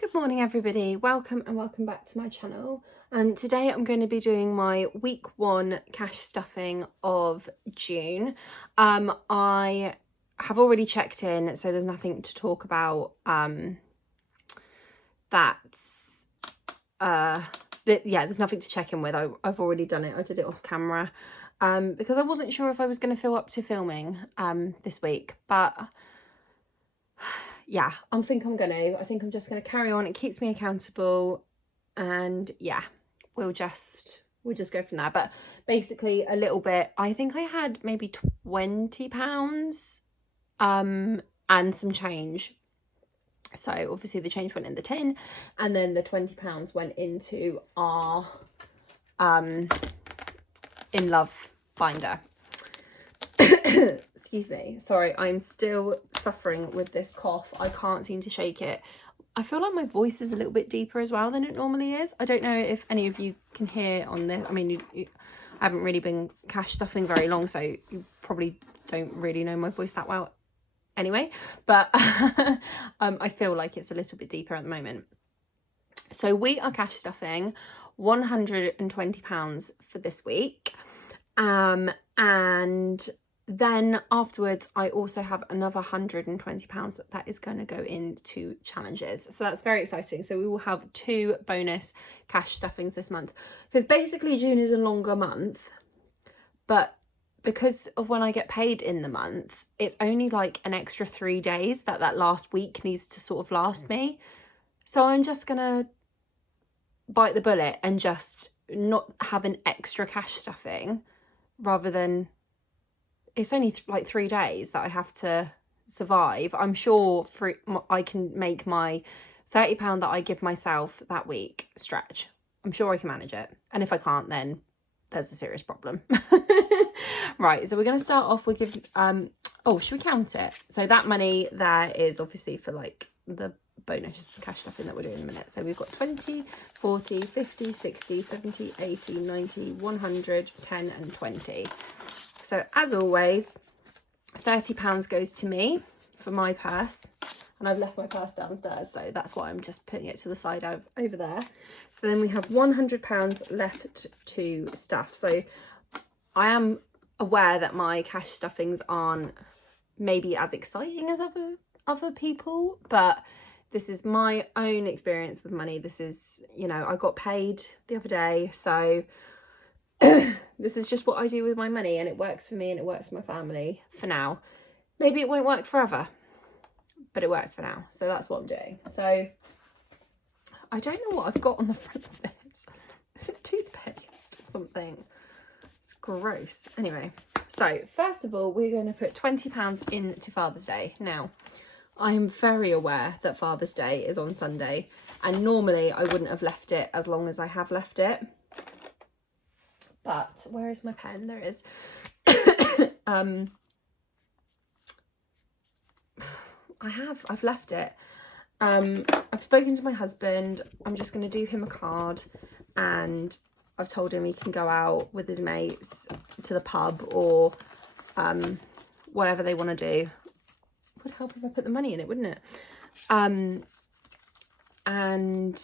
Good morning everybody, welcome back to my channel. Today I'm going to be doing my week 1 cash stuffing of June. I have already checked in, so there's nothing to talk about. There's nothing to check in with. I've already done it. I did it off camera because I wasn't sure if I was going to feel up to filming this week, but yeah, I think I'm just gonna carry on. It keeps me accountable, and yeah, we'll just go from there. But basically a little bit, I think I had maybe £20 and some change. So obviously the change went in the tin, and then the £20 went into our In Love binder. Excuse me, sorry, I'm still suffering with this cough. I can't seem to shake it. I feel like my voice is a little bit deeper as well than it normally is. I don't know if any of you can hear on this. I mean, I haven't really been cash stuffing very long, so you probably don't really know my voice that well anyway, but I feel like it's a little bit deeper at the moment. So we are cash stuffing £120 for this week, and then afterwards I also have another £120 that is going to go into challenges, so that's very exciting. So we will have 2 bonus cash stuffings this month, because basically June is a longer month, but because of when I get paid in the month, it's only like an extra 3 days that last week needs to sort of last me. So I'm just gonna bite the bullet and just not have an extra cash stuffing, rather than, it's only like 3 days that I have to survive. I'm sure I can make my £30 that I give myself that week stretch. I'm sure I can manage it. And if I can't, then there's a serious problem. Right, so we're going to start off with should we count it? So that money there is obviously for like the bonus cash stuffing that we're doing in a minute. So we've got 20, 40, 50, 60, 70, 80, 90, 100, 10 and 20. So as always, £30 goes to me for my purse, and I've left my purse downstairs, so that's why I'm just putting it to the side over there. So then we have £100 left to stuff. So I am aware that my cash stuffings aren't maybe as exciting as other people, but this is my own experience with money. This is, I got paid the other day, so this is just what I do with my money, and it works for me and it works for my family for now. Maybe it won't work forever, but it works for now. So that's what I'm doing. So I don't know what I've got on the front of this. Is it toothpaste or something? It's gross. Anyway, so first of all, we're going to put £20 into Father's Day. Now, I am very aware that Father's Day is on Sunday, and normally I wouldn't have left it as long as I have left it. But where is my pen? There it is. I've left it. I've spoken to my husband. I'm just going to do him a card, and I've told him he can go out with his mates to the pub or whatever they want to do. It would help if I put the money in it, wouldn't it? And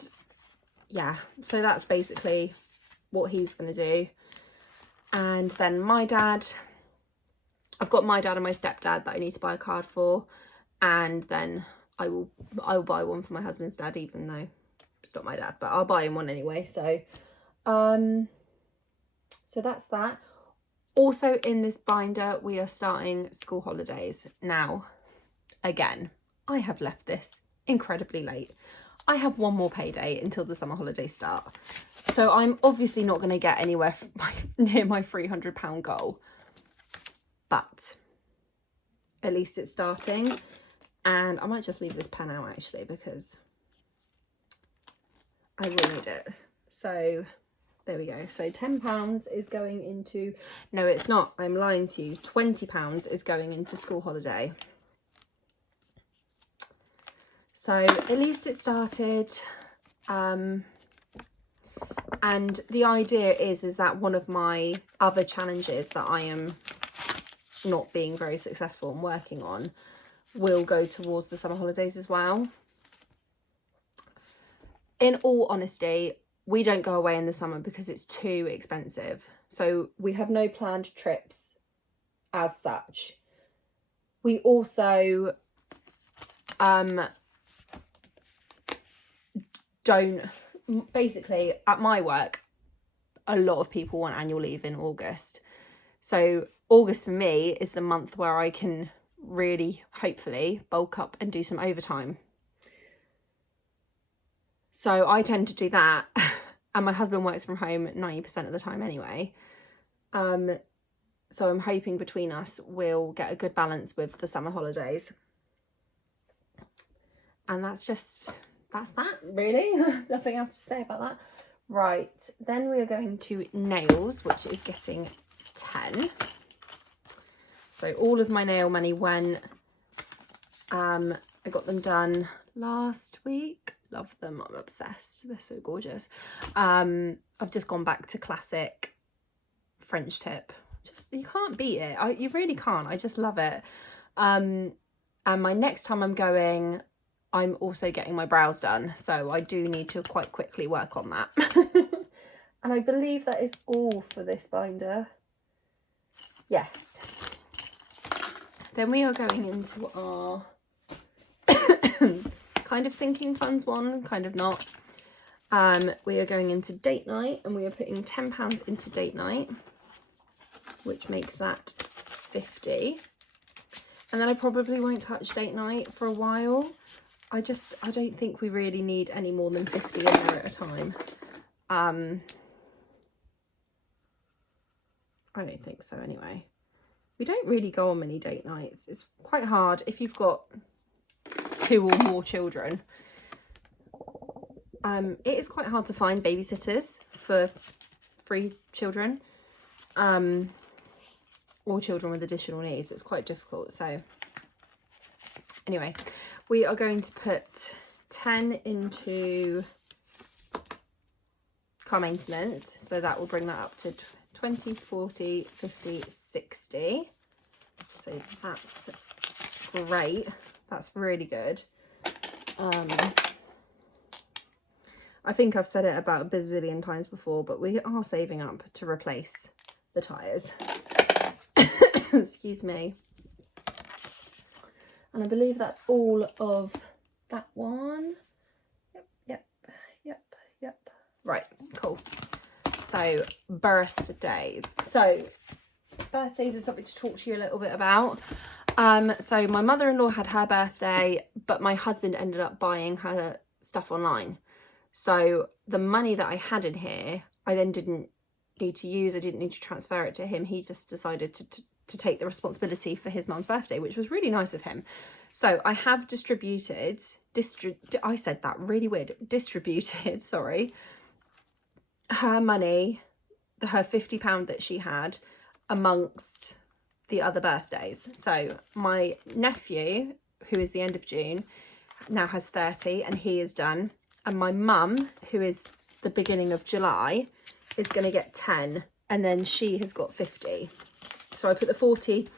yeah, so that's basically what he's going to do. And then my dad, I've got my dad and my stepdad that I need to buy a card for, and then I will buy one for my husband's dad, even though it's not my dad, but I'll buy him one anyway. So so that's that. Also in this binder, we are starting school holidays. Now, again, I have left this incredibly late. I have one more payday until the summer holidays start. So I'm obviously not going to get anywhere near my £300 goal. But at least it's starting. And I might just leave this pen out actually, because I will need it. So there we go. So £10 is going into, no it's not, I'm lying to you, £20 is going into school holiday. So at least it started. And the idea is that one of my other challenges that I am not being very successful in working on will go towards the summer holidays as well. in all honesty, we don't go away in the summer because it's too expensive. So we have no planned trips as such. We also don't, basically at my work, a lot of people want annual leave in August. So August for me is the month where I can really, hopefully, bulk up and do some overtime. So I tend to do that. And my husband works from home 90% of the time anyway. So I'm hoping between us we'll get a good balance with the summer holidays. And that's that really. Nothing else to say about that. Right, then we are going to nails, which is getting 10. So all of my nail money went. I got them done last week. Love them, I'm obsessed. They're so gorgeous. I've just gone back to classic French tip. Just, you can't beat it. You really can't. I just love it. And my next time I'm going, I'm also getting my brows done. So I do need to quite quickly work on that. And I believe that is all for this binder. Yes. Then we are going into our kind of sinking funds one, kind of not. We are going into date night, and we are putting £10 into date night, which makes that 50. And then I probably won't touch date night for a while. I don't think we really need any more than 50 in there at a time. I don't think so anyway. We don't really go on many date nights. It's quite hard if you've got 2 or more children. It is quite hard to find babysitters for 3 children, or children with additional needs. It's quite difficult. So anyway, we are going to put 10 into car maintenance. So that will bring that up to 20, 40, 50, 60. So that's great. That's really good. I think I've said it about a bazillion times before, but we are saving up to replace the tyres. Excuse me. And I believe that's all of that one. Yep. Right, cool. So birthdays. So birthdays is something to talk to you a little bit about. So my mother-in-law had her birthday, but my husband ended up buying her stuff online. So the money that I had in here, I then didn't need to use. I didn't need to transfer it to him. He just decided to take the responsibility for his mum's birthday, which was really nice of him. So I have distributed, I said that really weird, distributed, sorry, her money, her £50 that she had, amongst the other birthdays. So my nephew, who is the end of June, now has 30 and he is done. And my mum, who is the beginning of July, is going to get 10, and then she has got 50. So I put the 40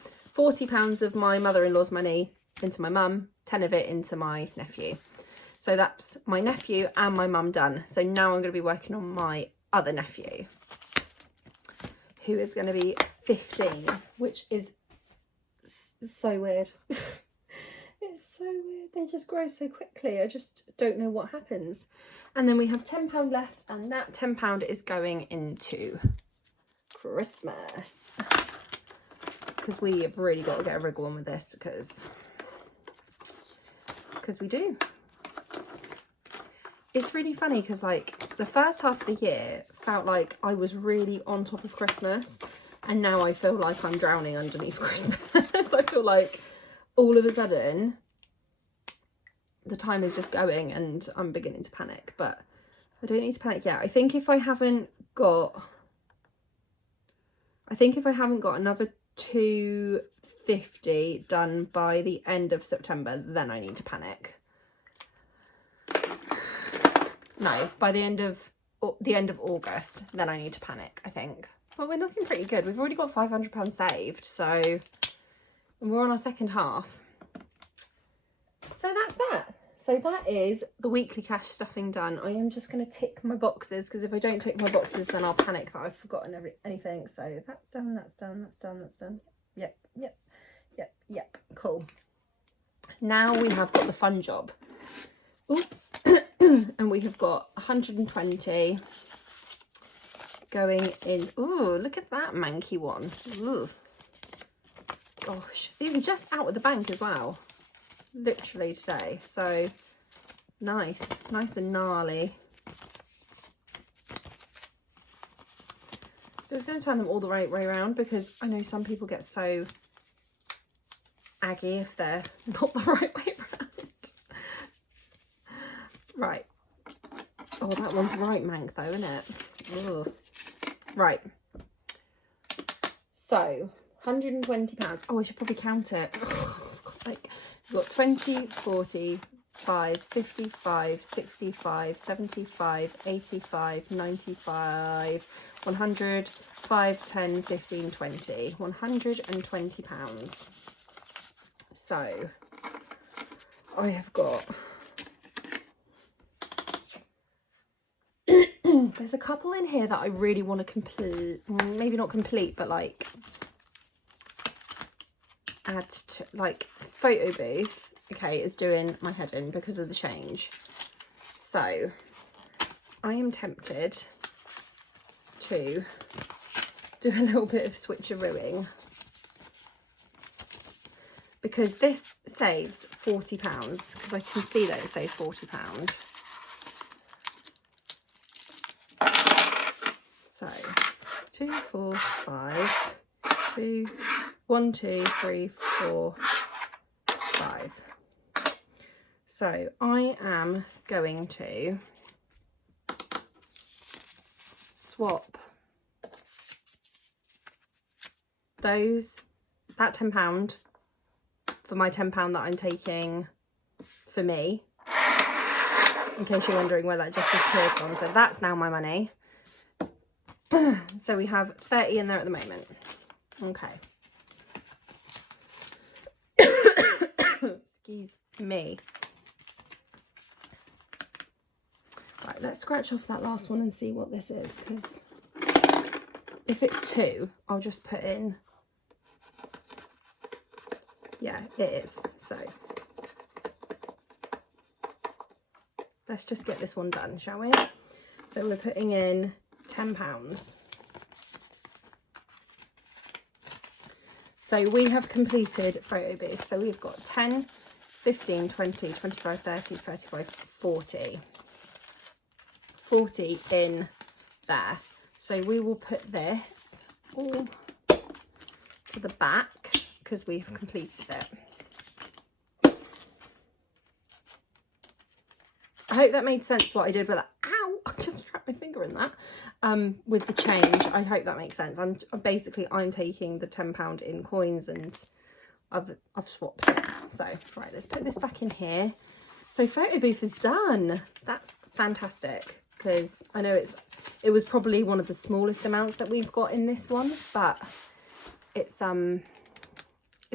pounds of my mother-in-law's money into my mum, 10 of it into my nephew. So that's my nephew and my mum done. So now I'm going to be working on my other nephew, who is going to be 15, which is so weird. It's so weird. They just grow so quickly. I just don't know what happens. And then we have £10 left, and that £10 is going into Christmas, because we have really got to get a wriggle on with this, because we do. It's really funny because, like, the first half of the year felt like I was really on top of Christmas, and now I feel like I'm drowning underneath Christmas. I feel like all of a sudden the time is just going and I'm beginning to panic, but I don't need to panic yet. I think if I haven't got another 250 done by the end of September, then I need to panic. No, by the end of August, then I need to panic, I think. But we're looking pretty good. We've already got £500 saved, so we're on our second half. So that's that. so that is the weekly cash stuffing done. I am just going to tick my boxes, because if I don't tick my boxes then I'll panic that I've forgotten anything. So that's done, that's done, that's done, that's done. Yep, yep, yep, yep. Cool. Now we have got the fun job. Oops. And we have got 120 going in. Ooh, look at that manky one. Ooh. Gosh, these are just out of the bank as well. Literally today. So nice and gnarly. Just going to turn them all the right way around, because I know some people get so aggy if they're not the right way around. Right. Oh, that one's right mank though, isn't it? Ugh. Right. So, £120. Oh, I should probably count it. Like, we've got 20, 40, 5, 55, 65, 75, 85, 95, 100, 5, 10, 15, 20. £120. So, I have got... There's a couple in here that I really want to complete, maybe not complete, but like add to, like photo booth. Okay, is doing my head in because of the change. So I am tempted to do a little bit of switcherooing, because this saves £40, because I can see that it saves £40. So 2, 4, 5, 2, 1, 2, 3, 4, 5. So I am going to swap that £10 for my £10 that I'm taking for me, in case you're wondering where that just disappeared from. So that's now my money. So we have 30 in there at the moment. Okay. Excuse me. Right, let's scratch off that last one and see what this is, because if it's 2, I'll just put in... Yeah, it is. So let's just get this one done, shall we? So we're putting in £10. So we have completed photo booth. So we've got 10, 15, 20, 25, 30, 35, 40. 40 in there. So we will put this all to the back, because we've completed it. I hope that made sense what I did with that. Ow! I just trapped my finger in that. With the change, I hope that makes sense. I'm taking the £10 in coins, and I've swapped it. So right, let's put this back in here. So photo booth is done. That's fantastic, because I know it was probably one of the smallest amounts that we've got in this one, but it's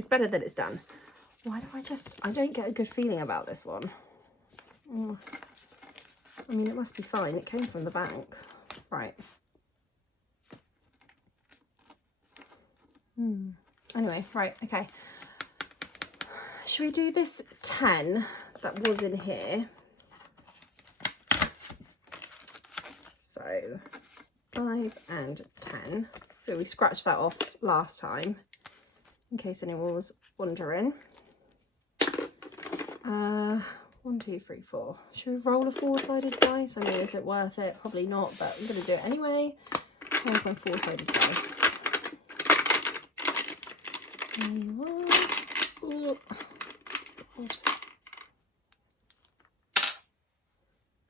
better that it's done. Why do I don't get a good feeling about this one. I mean, it must be fine. It came from the bank. Right. Anyway, right, okay. Should we do this 10 that was in here? So 5 and 10. So we scratched that off last time, in case anyone was wondering. 1, 2, 3, 4. Should we roll a 4-sided dice? I mean, is it worth it? Probably not, but I'm going to do it anyway. Here's my 4-sided dice.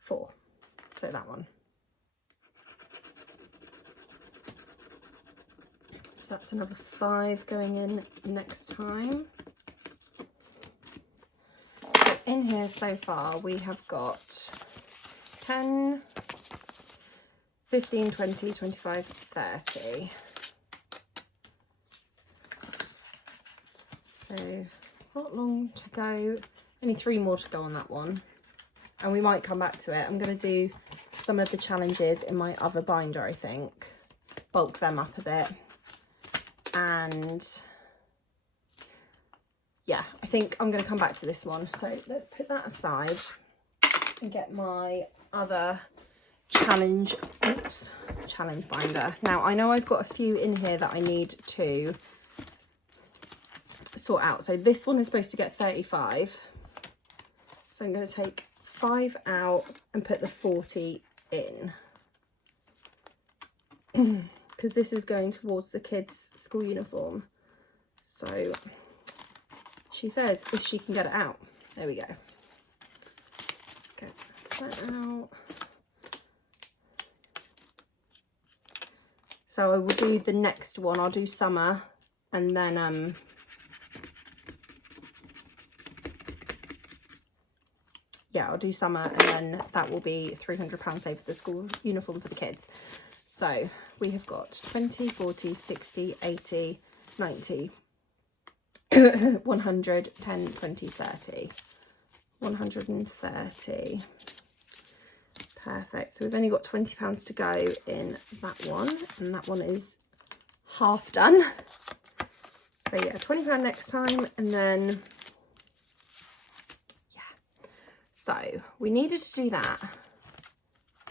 4. So that one. So that's another 5 going in next time. So in here so far we have got 10, 15, 20, 25, 30. So not long to go. Only 3 more to go on that one. and we might come back to it. I'm going to do some of the challenges in my other binder, I think. Bulk them up a bit. And yeah, I think I'm going to come back to this one. So let's put that aside and get my other challenge binder. Now, I know I've got a few in here that I need to sort out. So this one is supposed to get 35. So I'm going to take 5 out and put the 40 in. Because this is going towards the kids' school uniform. So she says if she can get it out. There we go. Let's get that out. So I will do the next one. I'll do summer, and then yeah, I'll do summer, and then that will be £300 saved for the school uniform for the kids. So we have got 20, 40, 60, 80, 90, 100, 10, 20, 30, 130. Perfect. So we've only got £20 to go in that one, and that one is half done. So yeah, £20 next time, and then yeah. So we needed to do that.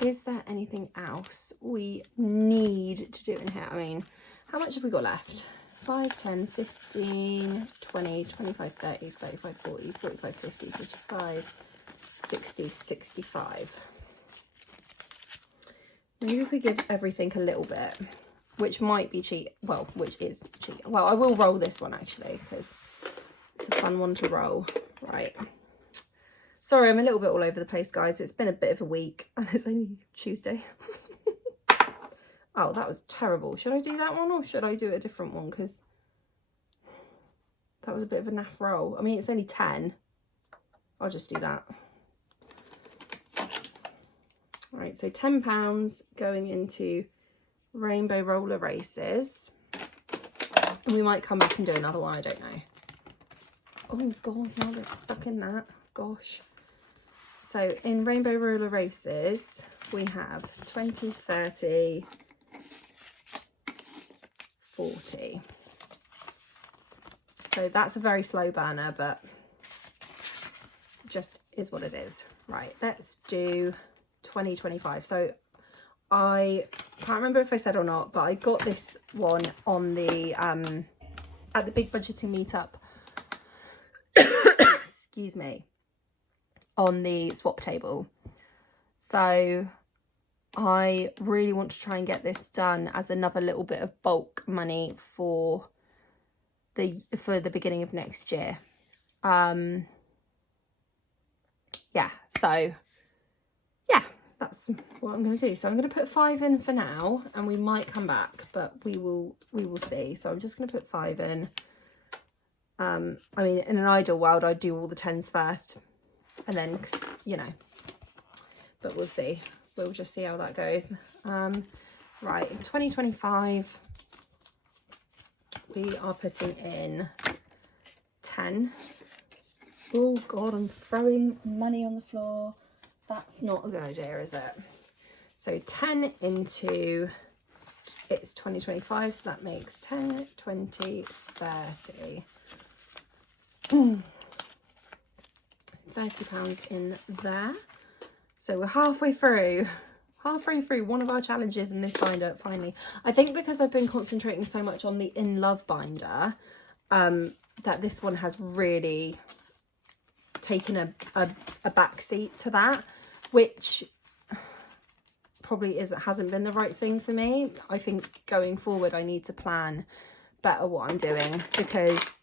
Is there anything else we need to do in here? I mean, how much have we got left? 5, 10, 15, 20, 25, 30, 35, 40, 45, 50, 55, 60, 65. Maybe if we give everything a little bit, which might be cheap. Well, which is cheap. Well, I will roll this one actually, because it's a fun one to roll. Right. Sorry, I'm a little bit all over the place, guys. It's been a bit of a week, and it's only Tuesday. Oh, that was terrible. Should I do that one, or should I do a different one? Because that was a bit of a naff roll. I mean, it's only 10. I'll just do that. Right, so £10 going into Rainbow Roller Races. And we might come back and do another one, I don't know. Oh God, now it's stuck in that. Gosh. So in Rainbow Roller Races, we have 20, 30, 40. So that's a very slow burner, but just is what it is. Right, let's do 20, 25. So I can't remember if I said or not, but I got this one on the at the big budgeting meetup. Excuse me. On the swap table. So I really want to try and get this done as another little bit of bulk money for the beginning of next year. Yeah, so yeah, that's what I'm going to do. So I'm going to put 5 in for now, and we might come back, but we will see. So I'm just going to put 5 in. I mean, in an ideal world, I'd do all the 10s first, and then, you know, but we'll see. We'll just see how that goes. Right, in 2025, we are putting in 10. Oh God, I'm throwing money on the floor. That's not a good idea, is it? So 10 into, it's 2025, so that makes 10, 20, 30. £30 in there. So we're halfway through one of our challenges in this binder finally. I think because I've been concentrating so much on the In Love binder, that this one has really taken a back seat to that, which probably hasn't been the right thing for me. I think going forward I need to plan better what I'm doing, because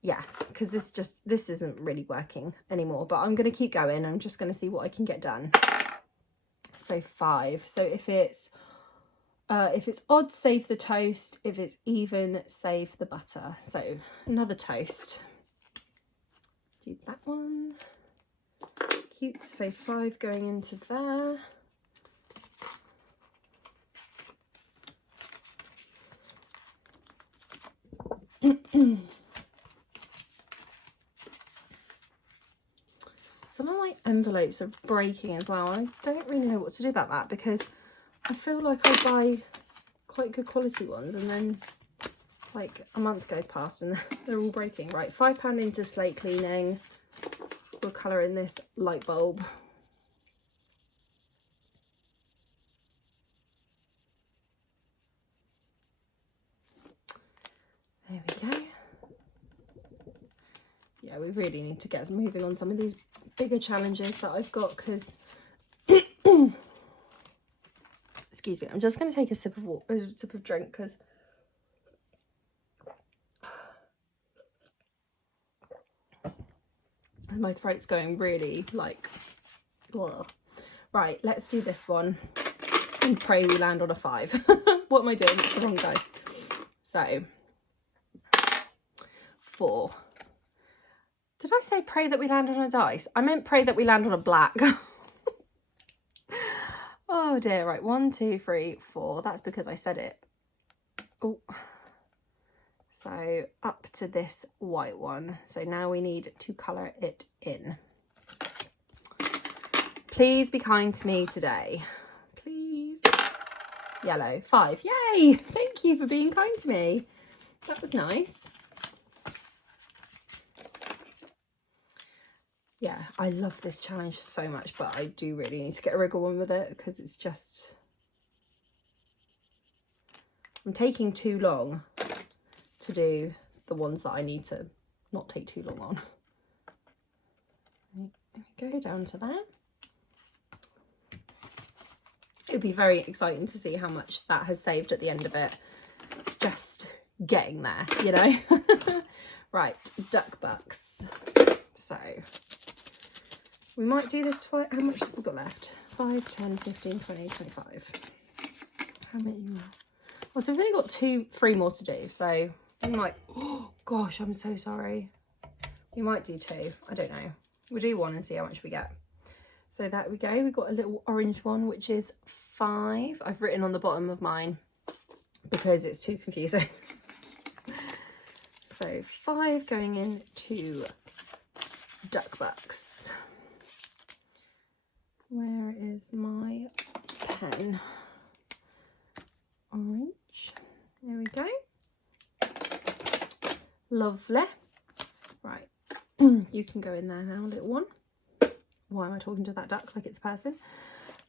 yeah, because this isn't really working anymore. But I'm going to keep going. I'm just going to see what I can get done. So 5. So if it's odd, save the toast. If it's even, save the butter. So another toast. Do that one. Cute. So 5 going into there. Some of my envelopes are breaking as well. I don't really know what to do about that, because I feel like I buy quite good quality ones and then like a month goes past and they're all breaking. Right, £5 into slate cleaning. We'll colour in this light bulb. There we go. Yeah, we really need to get moving on some of these bigger challenges that I've got, because excuse me, I'm just going to take a sip of water, a sip of drink, because my throat's going really like, ugh. Right, let's do this one and pray we land on a 5. What am I doing? It's the wrong dice. So 4. Did I say pray that we land on a dice? I meant pray that we land on a black. Oh dear. Right, 1, 2, 3, 4. That's because I said it. Oh, so up to this white one. So now we need to colour it in. Please be kind to me today. Please. Yellow. 5. Yay! Thank you for being kind to me. That was nice. Yeah, I love this challenge so much, but I do really need to get a wriggle on with it, because it's just... I'm taking too long to do the ones that I need to not take too long on. There we go, down to there. It'd be very exciting to see how much that has saved at the end of it. It's just getting there, you know. Right, duck bucks. So we might do this twice. How much have we got left? 5, 10, 15, 20, 25. How many more? Well, so we've only got 3 more to do. So we might, oh gosh, I'm so sorry. We might do 2. I don't know. We'll do 1 and see how much we get. So there we go. We've got a little orange one, which is 5. I've written on the bottom of mine because it's too confusing. So 5 going into duck bucks. Where is my pen? Orange. There we go. Lovely. Right. You can go in there now, little one. Why am I talking to that duck like it's a person?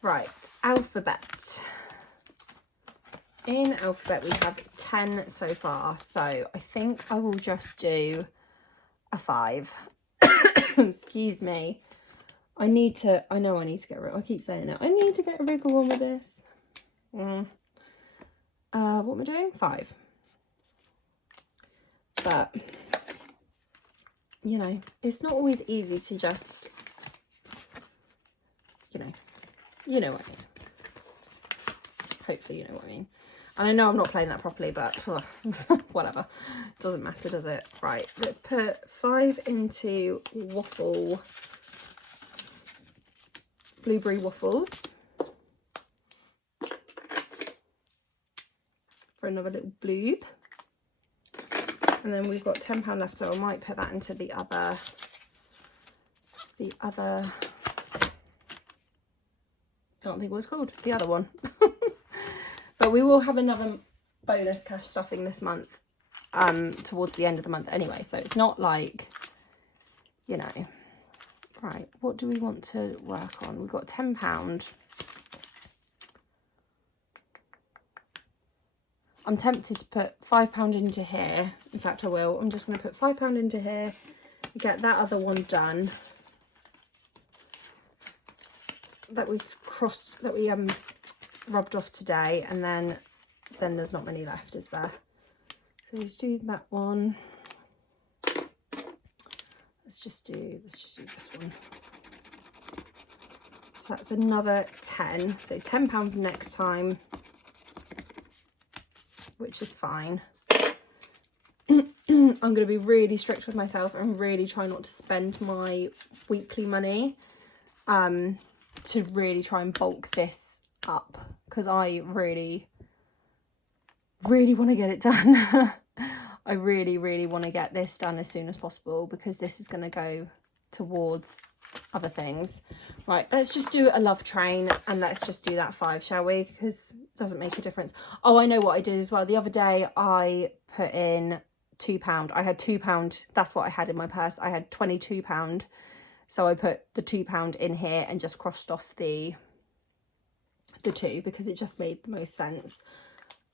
Right, alphabet. In alphabet we have 10 so far, so I think I will just do a 5. Excuse me. I know I need to get a wriggle. I keep saying it. I need to get a wriggle on with this. What am I doing? 5. But, you know, it's not always easy to just... You know what I mean. Hopefully you know what I mean. And I know I'm not playing that properly, but whatever. It doesn't matter, does it? Right, let's put 5 into waffle, blueberry waffles. For another little bloob. And then we've got £10 left, so I might put that into the other can't think what it's called, the other one. But we will have another bonus cash stuffing this month, towards the end of the month anyway, so it's not like, you know. Right, what do we want to work on? We've got £10. I'm tempted to put £5 into here. In fact, I will. I'm just going to put £5 into here, get that other one done. That we rubbed off today, and then there's not many left, is there? So let's do that one. Let's just do this one. So that's another 10. So £10 next time, which is fine. I'm going to be really strict with myself and really try not to spend my weekly money. To really try and bulk this up, because I really want to get it done. I really want to get this done as soon as possible, because this is going to go towards other things. Right, let's just do a love train and let's just do that 5, shall we? Because it doesn't make a difference. Oh, I know what I did as well. The other day I put in £2. I had £2. That's what I had in my purse. I had £22. So I put the £2 in here and just crossed off the 2 because it just made the most sense.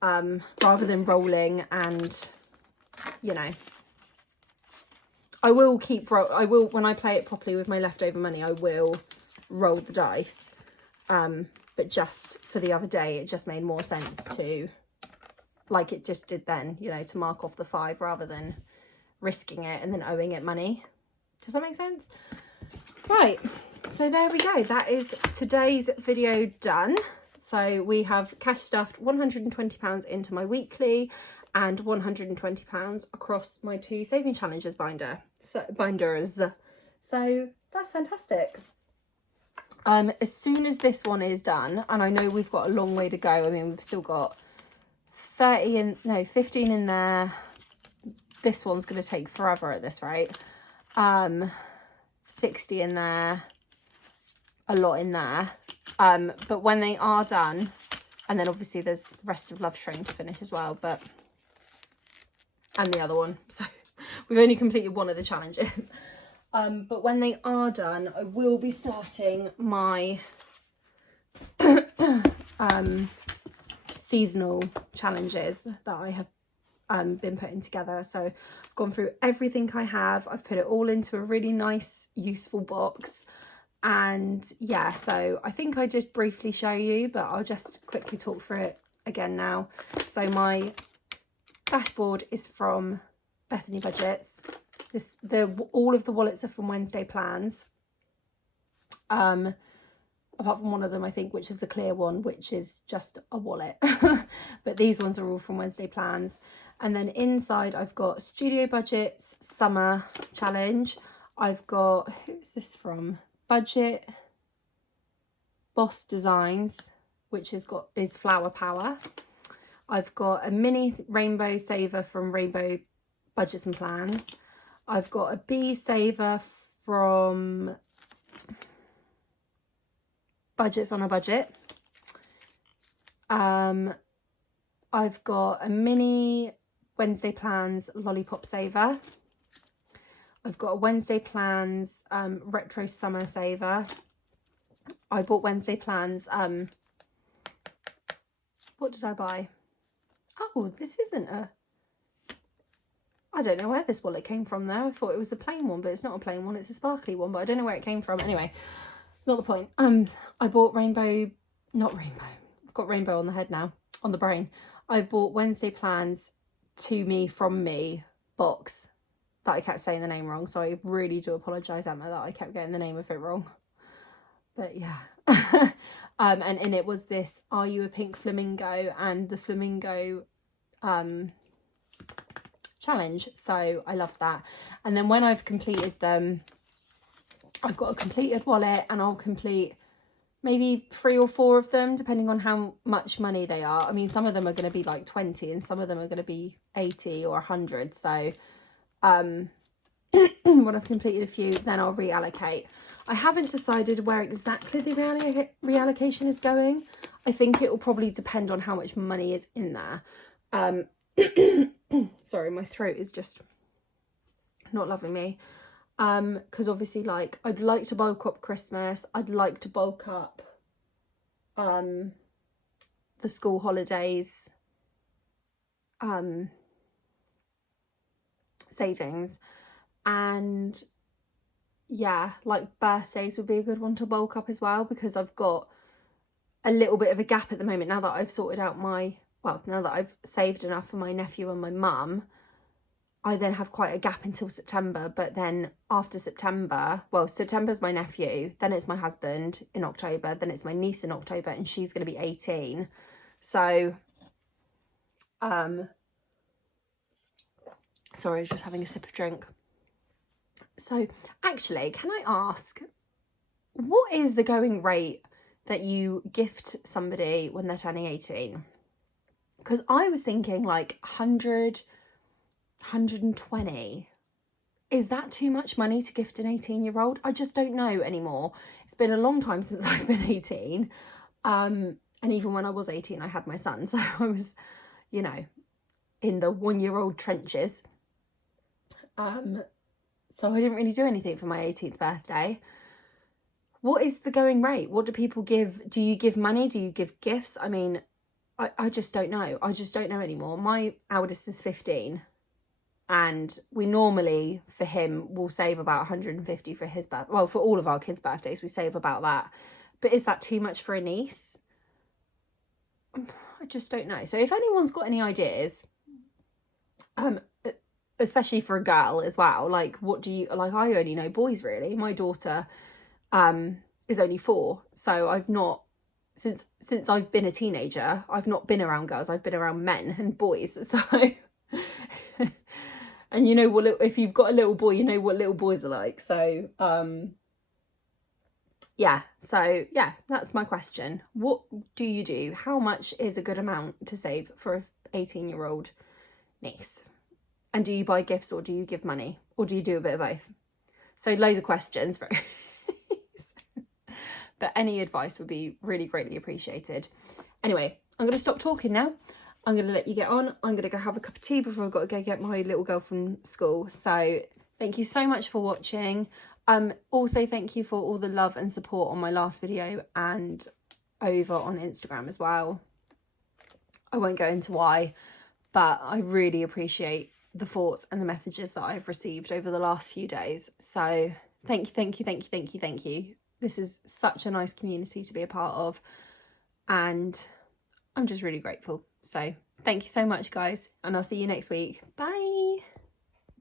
Rather than rolling and, you know, I will when I play it properly with my leftover money, I will roll the dice. But just for the other day, it just made more sense to, like it just did then, you know, to mark off the 5 rather than risking it and then owing it money. Does that make sense? Right, so there we go. That is today's video done. So we have cash stuffed £120 into my weekly and £120 across my 2 saving challenges binders. So that's fantastic. As soon as this one is done, and I know we've got a long way to go. I mean, we've still got 15 in there. This one's going to take forever at this rate. 60 in there, a lot in there. But when they are done, and then obviously there's the rest of Love Train to finish as well, and the other one. So we've only completed one of the challenges. But when they are done, I will be starting my seasonal challenges that I have been putting together. So I've gone through everything I have. I've put it all into a really nice, useful box. And yeah, so I think I just briefly show you, but I'll just quickly talk through it again now. So my dashboard is from Bethany Budgets. All of the wallets are from Wednesday Plans. Apart from one of them, I think, which is a clear one, which is just a wallet. But these ones are all from Wednesday Plans. And then inside I've got Studio Budgets Summer Challenge. I've got, who's this from? Budget Boss Designs, which is Flower Power. I've got a mini rainbow saver from Rainbow Budgets and Plans. I've got a bee saver from Budgets on a Budget. I've got a mini Wednesday Plans lollipop saver. I've got a Wednesday Plans retro summer saver. I bought Wednesday Plans. What did I buy? Oh, this isn't a... I don't know where this wallet came from though. I thought it was a plain one, but it's not a plain one. It's a sparkly one, but I don't know where it came from. Anyway, not the point. I bought not rainbow. I've got rainbow on the head now, on the brain. I bought Wednesday Plans To Me From Me box. That I kept saying the name wrong, so I really do apologise, Emma, that I kept getting the name of it wrong. But yeah. And in it was this Are You a Pink Flamingo and the Flamingo challenge. So I love that. And then when I've completed them, I've got a completed wallet and I'll complete maybe 3 or 4 of them, depending on how much money they are. I mean, some of them are going to be like 20 and some of them are going to be 80 or 100. So when I've completed a few, then I'll reallocate. I haven't decided where exactly the reallocation is going. I think it will probably depend on how much money is in there. Sorry, my throat is just not loving me. Because obviously, like, I'd like to bulk up Christmas. I'd like to bulk up the school holidays savings, and yeah, like birthdays would be a good one to bulk up as well, because I've got a little bit of a gap at the moment now that I've sorted out now that I've saved enough for my nephew and my mum. I then have quite a gap until September, but then after September, well, September's my nephew, then it's my husband in October, then it's my niece in October, and she's going to be 18. So, sorry, I was just having a sip of drink. So, actually, can I ask, what is the going rate that you gift somebody when they're turning 18? Because I was thinking like 100... 120. is that too much money to gift an 18-year-old? I just don't know anymore. It's been a long time since I've been 18. And even when I was 18, I had my son. So I was, you know, in the 1-year-old trenches. So I didn't really do anything for my 18th birthday. What is the going rate? What do people give? Do you give money? Do you give gifts? I mean, I just don't know. I just don't know anymore. My eldest is 15. And we normally, for him, will save about 150 for his birthday. Well, for all of our kids' birthdays, we save about that. But is that too much for a niece? I just don't know. So if anyone's got any ideas, especially for a girl as well, like, what do you, like, I only know boys, really. My daughter is only 4. So I've not, since I've been a teenager, I've not been around girls. I've been around men and boys. So... And you know what, if you've got a little boy, you know what little boys are like. So, yeah. So, yeah, that's my question. What do you do? How much is a good amount to save for an 18-year-old niece? And do you buy gifts, or do you give money? Or do you do a bit of both? So loads of questions. But any advice would be really greatly appreciated. Anyway, I'm going to stop talking now. I'm going to let you get on. I'm going to go have a cup of tea before I've got to go get my little girl from school. So thank you so much for watching. Also, thank you for all the love and support on my last video and over on Instagram as well. I won't go into why, but I really appreciate the thoughts and the messages that I've received over the last few days. So thank you, thank you, thank you, thank you, thank you. This is such a nice community to be a part of, and I'm just really grateful. So thank you so much, guys, and I'll see you next week. Bye.